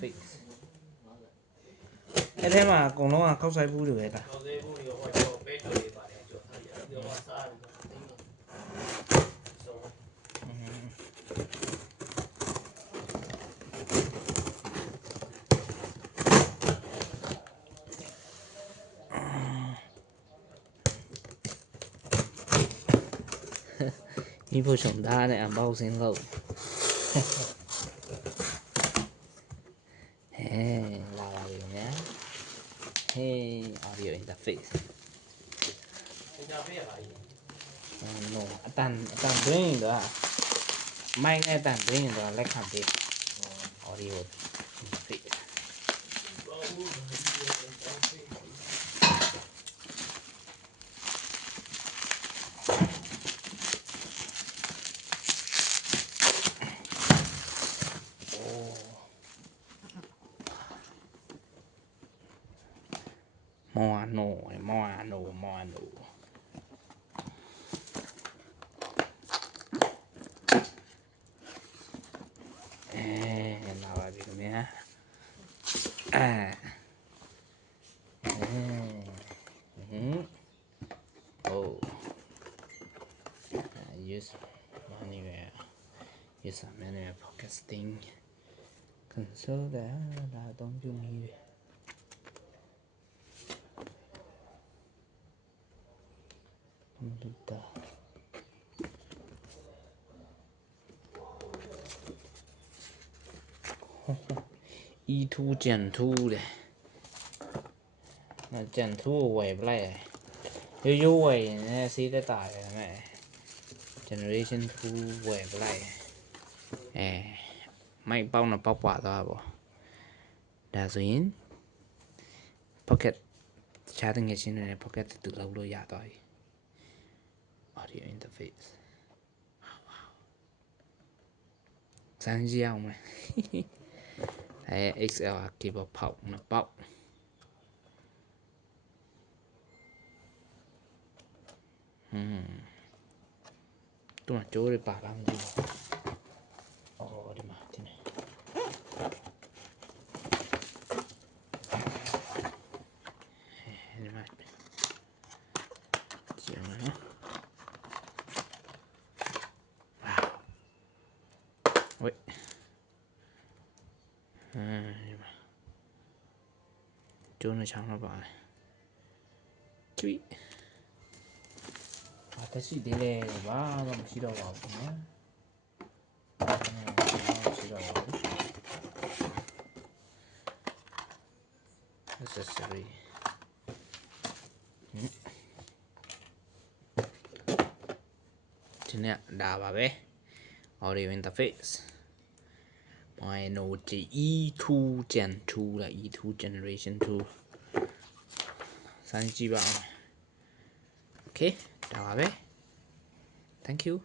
interface အဲ့ထဲမှာအကုန်လုံးကခောက်ဆိုင်ဘူးတွေပဲလား ဒီဖို့ဆောင်သားနဲ့ unboxing လုပ်ဟဲလာပါပြီဗျာဟေး audio interface no အတန်တွင်းတော့မိုင်းနဲ့အတန်တွင်းတော့လက်ခံပေး audio interface မော်နိုလာပါပြီခင်ဗျာuse manual podcasting console ဒါအသုံးပြုနည်းတွေဒါE2 Gen 2တဲ့ Gen 2ကိုဝယ်ပလိုက်ရိုးဝယ်ရင်လည်းစေးသက်တာပဲဒါပေမဲ့ Generation 2ဝယ်ပလိုက်မိုက်ပေါက်တော့ပေါက်ပွားသွားပေါ့ဒါဆိုရင် pocket တခြားတငယ်ချင်းတွေနဲ့ pocket တူလုပ်လို့ရသွားပြီ audio interface စမ်းကြည့်အောင်မယ်XLR cable ပေါက်နှစ်ပေါက်တူမကျိုးရပါလားမသိဘူးဒီမှာဒီနေ့ဒီမှာကြည့်အောင်နော်ဝေးဒီမှာကျိုးနဲ့ချောင်းတော့ပါတယ်ကြည့်တက်ရှိသေးတယ်ဘာမှမရှိတော့ပါဘူးနော်မရှိတော့ပါဘူး accessory ဒီနေ့ဒါပါပဲ audio interface Mono E2 Gen 2 လား E2 Generation 2စမ်းကြည့်ပါအောင် Okay ဒါပါပဲ Thank you